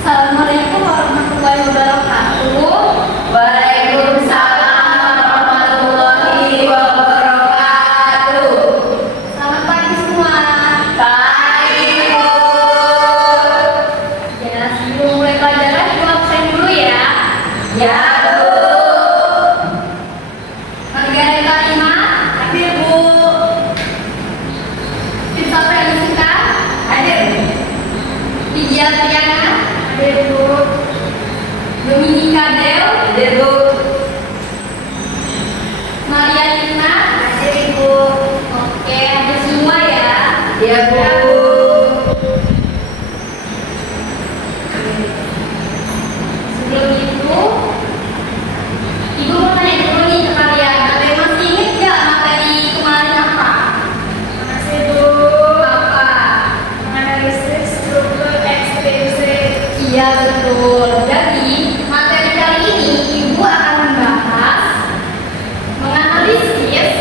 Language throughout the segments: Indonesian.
Assalamualaikum warahmatullahi wabarakatuh. Waalaikumsalam warahmatullahi wabarakatuh. Selamat pagi semua. Pagi, Bu. Ya, sebelum mulai pelajaran ibu absen dulu ya. Ya, Bu. Margaret kalimat Hadir, Bu. Christopher Jessica, Hadir. Lydia Triana, Hadir, Bu. Dominika Del, Hadir, Bu. Maria Lina. Hadir, Bu. Oke, hadir semua ya. Ya, Bu. Sebelum itu, ibu mau tanya dulu nih ke kalian. Kalian masih ingat nggak materi kemarin apa? Masih, Bu. Apa? Analisis struktur ekstensif. Iya betul. Jadi materi kali ini ibu akan membahas menganalisis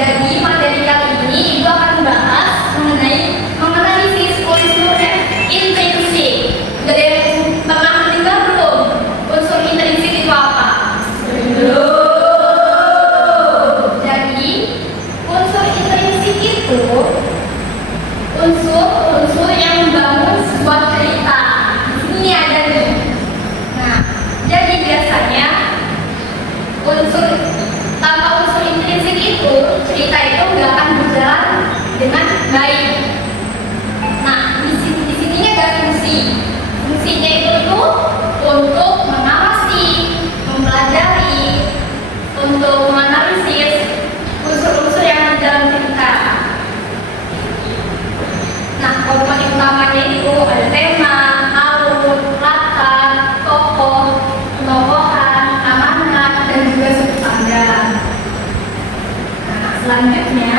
Jadi materi kali ini ibu akan membahas mengenai menganalisis unsur intrinsik. Jadi pernah mendengar belum unsur intrinsik itu apa? Jadi unsur intrinsik itu unsur yang membangun sebuah cerita. Di sini ada nih. Nah, jadi biasanya tanpa unsur intrinsik itu cerita itu nggak akan berjalan dengan baik. Nah, di sininya ada fungsi. Fungsinya itu untuk mengawasi, mempelajari, untuk menganalisis unsur-unsur yang ada dalam cerita. Nah, komponen utamanya itu ada tema, alur, latar, tokoh, penokohan, amanat, dan juga sudut pandang. Nah, selanjutnya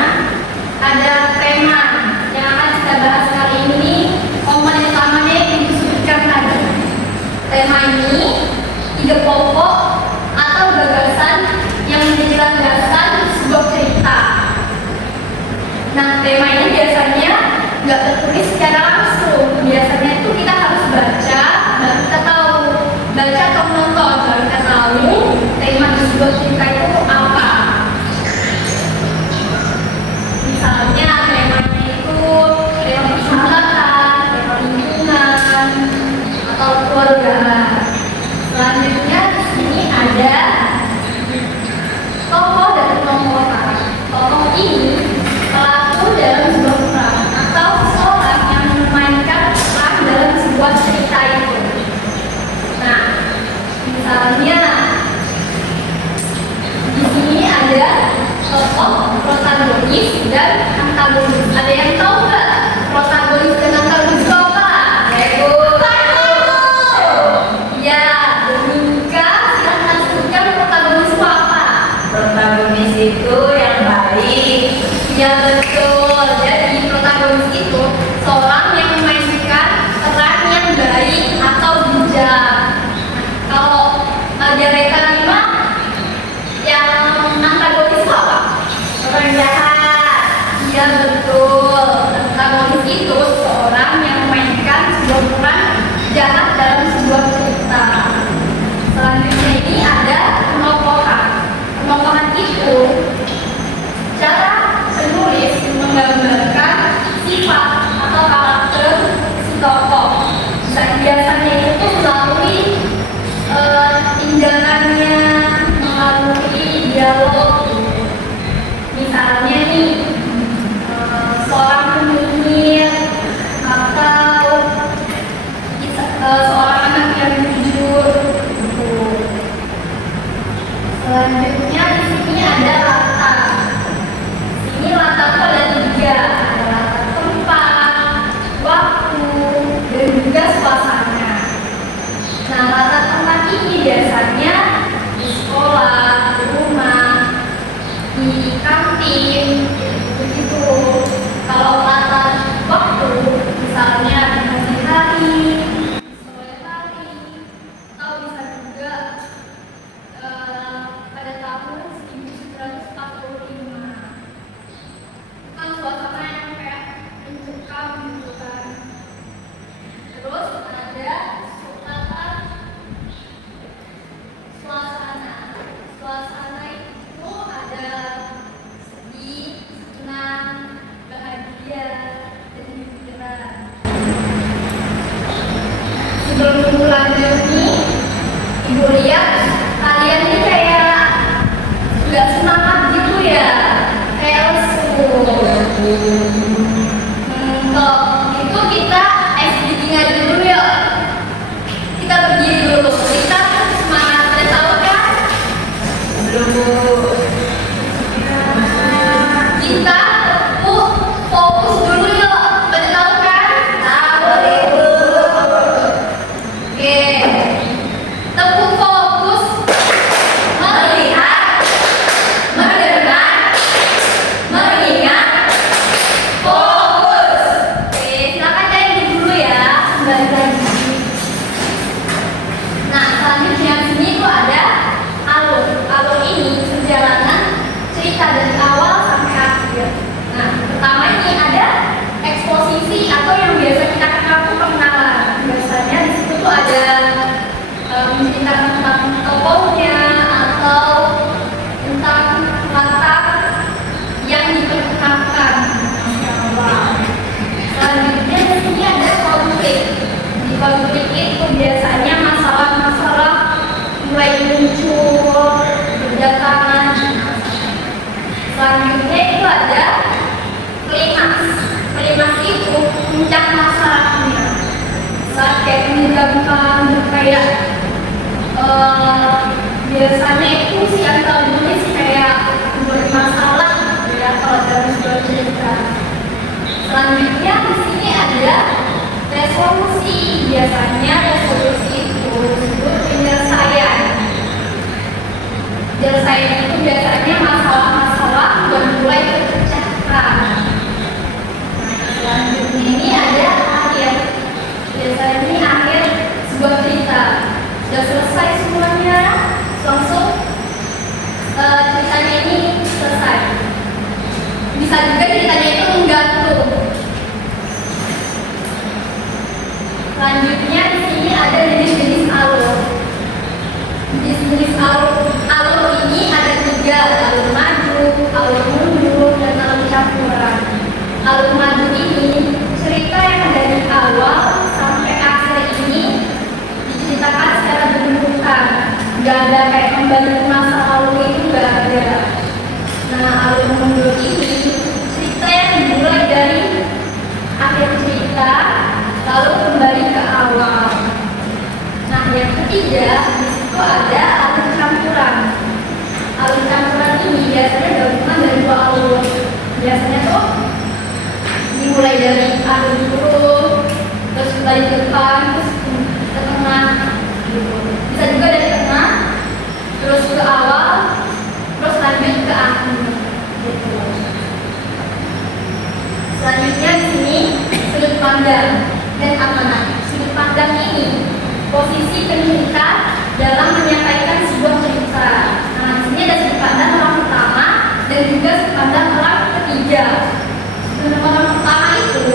ada tema yang akan kita bahas kali ini. Komponen utamanya yang disebutkan tadi. Tema ini ide pokok atau gagasan yang menjadi landasan sebuah cerita. Nah, tema ini biasanya nggak tertulis secara langsung. Biasanya itu kita harus baca, baru kita tahu. Baca atau menonton, baru kita tahu tema di sebuah cerita itu apa. Misalnya temanya itu tema persahabatan, tema lingkungan, atau keluarga. Selanjutnya di sini ada tokoh dan penokohan. Tokoh ini pelaku dalam sebuah peran atau seseorang yang memainkan peran dalam sebuah cerita itu. Nah, misalnya di sini ada tokoh protagonis dan antagonis. Ada yang tahu nggak protagonis dan antagonis itu apa? Ya, Dominika, silahkan sebutkan protagonis itu apa? Protagonis itu yang baik. Ya betul. Jadi protagonis itu seorang yang memainkan peran yang baik atau bijak. Kalau Margaret yang antagonis itu apa? Orang jahat. Selanjutnya di sini ada latar. Ini latar itu ada tiga, ada latar tempat, waktu, dan juga suasana. Nah, latar tempat ini biasanya di sekolah, di rumah, di kantin, begitu. Kalau latar waktu, misalnya di pagi hari, di sore hari, atau bisa juga pada tahun 1945. Kan suasana yang kayak mencekam gitu kan. Terus ada latar suasana. Suasana itu ada sedih, senang, bahagia, dan gembira. Sebelum lanjut nih, Ibu lihat kalian ini kayak nggak semangat gitu ya, kayak lesu. Kalau itu kita SDG dulu ya. Kita berdiri dulu. Kita semangat, udah tahu kan? Belum. Kita fokus dulu yuk. Udah tahu kan? Tahu itu. Oke. Tepuk fokus. Melihat, mendengar, mengingat, fokus. Oke, silakan cari dulu ya. Kembali lagi. Nah, selanjutnya di sini tuh ada alur. Alur ini perjalanan cerita dari awal sampai akhir. Nah, pertama ini ada eksposisi atau yang biasa kita kenal tuh pengenalan. Biasanya di situ tuh ada menceritakan tentang tokohnya atau tentang latar yang diperkenalkan. Masya Allah. Selanjutnya di sini ada konflik. Di konflik itu biasanya masalah-masalah mulai muncul berdatangan. Selanjutnya itu ada klimaks. Klimaks itu puncak masalahnya. Saat kayak menegangkan, kayak biasanya itu si antagonis kayak bermasalah ya kalau dalam sebuah cerita. Selanjutnya di sini ada resolusi. Biasanya resolusi itu disebut penyelesaian. Penyelesaian itu biasanya masalah-masalah yang mulai terpecahkan. Selanjutnya ini ada akhir. Biasanya ini akhir sebuah cerita. Sudah selesai semuanya, langsung ceritanya ini selesai. Bisa juga ceritanya itu menggantung. Selanjutnya di sini ada jenis-jenis alur. Jenis-jenis alur ini ada tiga: alur maju, alur mundur, dan alur campuran. Alur maju ini cerita yang dari awal sampai akhir ini diceritakan secara berurutan. Gak ada kayak kembali ke masa lalu, itu gak ada. Nah, alur mundur ini cerita yang dimulai dari akhir cerita lalu kembali ke awal. Nah, yang ketiga di situ ada alur campuran. Alur campuran ini biasanya gabungan dari dua alur. Biasanya tuh dimulai dari alur dulu, terus kembali ke depan, terus ke tengah, gitu. Bisa juga dari tengah, terus ke awal, terus lanjut ke akhir, gitu. Selanjutnya di sini sudut pandang dan amanat. Sudut pandang ini posisi pencerita dalam menyampaikan sebuah cerita. Nah, di sini ada sudut pandang orang pertama dan juga sudut pandang orang ketiga. Sudut orang pertama itu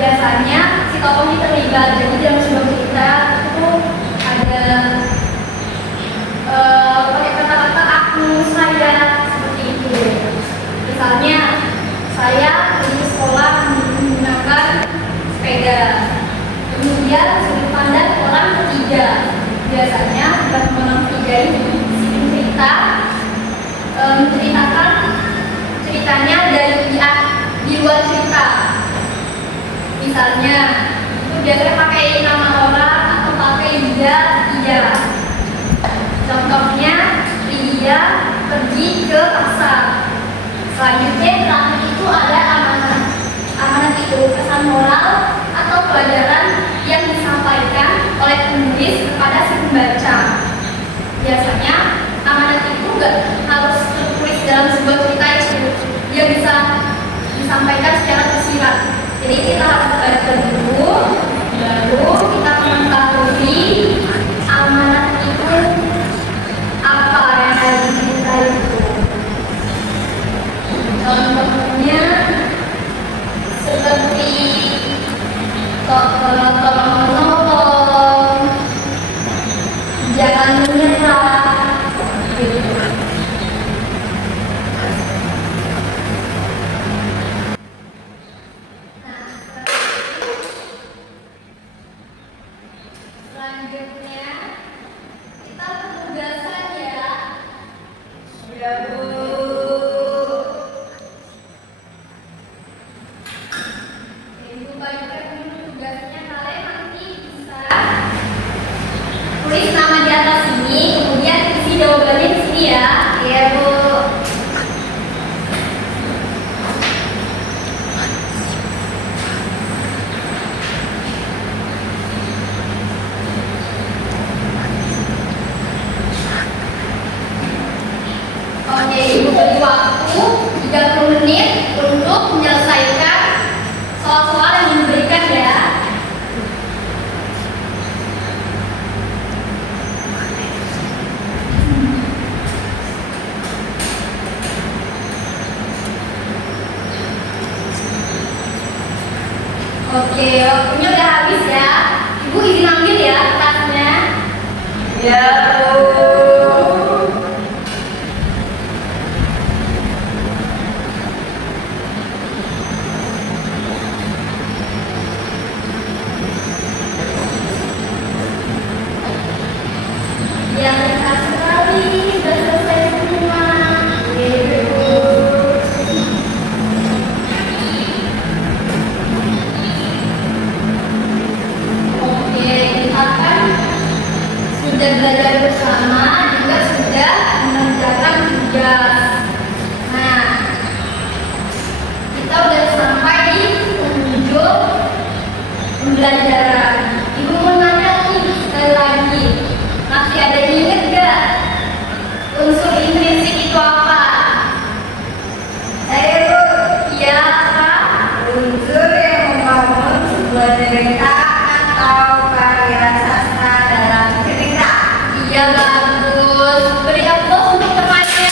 biasanya si tokoh ini terlibat. Jadi dalam sebuah cerita itu ada pakai kata-kata aku, saya, seperti itu. Misalnya saya pergi ke sekolah menggunakan sepeda. Kemudian sudut pandang orang ketiga. Biasanya sudut pandang orang ketiga ini si pencerita menceritakan ceritanya di luar cerita. Misalnya itu biasanya pakai nama orang atau pakai juga iya. Contohnya pergi ke pasar. Selanjutnya terakhir itu ada amanat. Amanat itu pesan moral atau pelajaran yang disampaikan oleh penulis kepada si pembaca. Biasanya amanat itu nggak harus tertulis dalam sebuah cerita itu, dia bisa disampaikan secara tersirat. Jadi kita harus baca dulu, baru kita mengetahui amanat itu apa yang ada di cerita itu. Contohnya seperti tolong menolong, jangan menyerah, gitu. Selanjutnya kita penugasan ya. Ya, Bu. Ibu bagikan dulu tugasnya, kalian nanti bisa tulis nama di atas ini, kemudian isi jawabannya di sini ya. Iya, Bu. Oke, ibu beri waktu 30 menit untuk menyelesaikan soal-soal yang diberikan ya. Oke, waktunya udah habis ya. Ibu izin ambil ya kertasnya. Ya, Bu. Ya, terima sekali sudah selesai semua. Iya, Bu. Oke, kita kan sudah belajar bersama, juga sudah mengerjakan tugas. Nah, kita udah sampai di penghujung pembelajaran. Ibu mau nanya nih sekali lagi, masih ada yang ingat gak unsur intrinsik itu apa? Saya, Bu. Iya, Kak. Unsur yang membangun sebuah cerita atau karya sastra dalam cerita. Iya, bagus. Beri aplaus untuk temannya.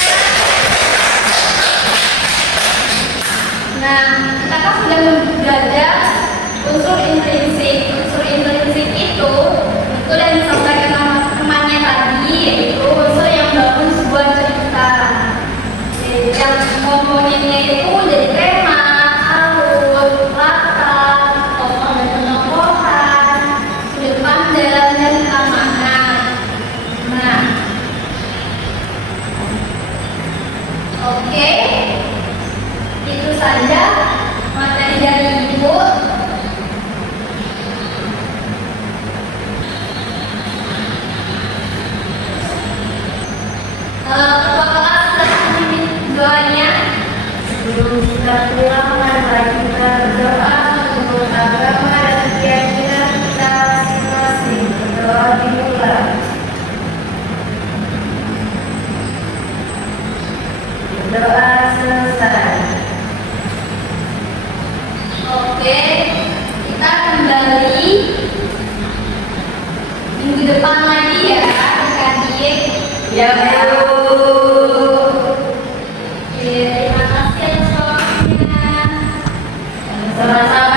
Nah, kita kan sudah belajar unsur intrinsik. Unsur intrinsik itu betul yang disampaikan sama temannya tadi, yaitu unsur yang membangun sebuah cerita. Yang komponennya itu jadi tema, alur, latar, tokoh dan penokohan, sudut pandang dan keamanan. Nah, oke, itu saja materi dari Ibu. Ketua kelas sudah memimpin doanya. Sebelum kita pulang, mari kita berdoa untuk agama dan keyakinan kita masing-masing. Berdoa dimulai. Doa selesai. Oke, kita kembali minggu depan lagi ya, adik-adik. Ya, Bu. Oke, terima kasih atas waktunya. Sama-sama.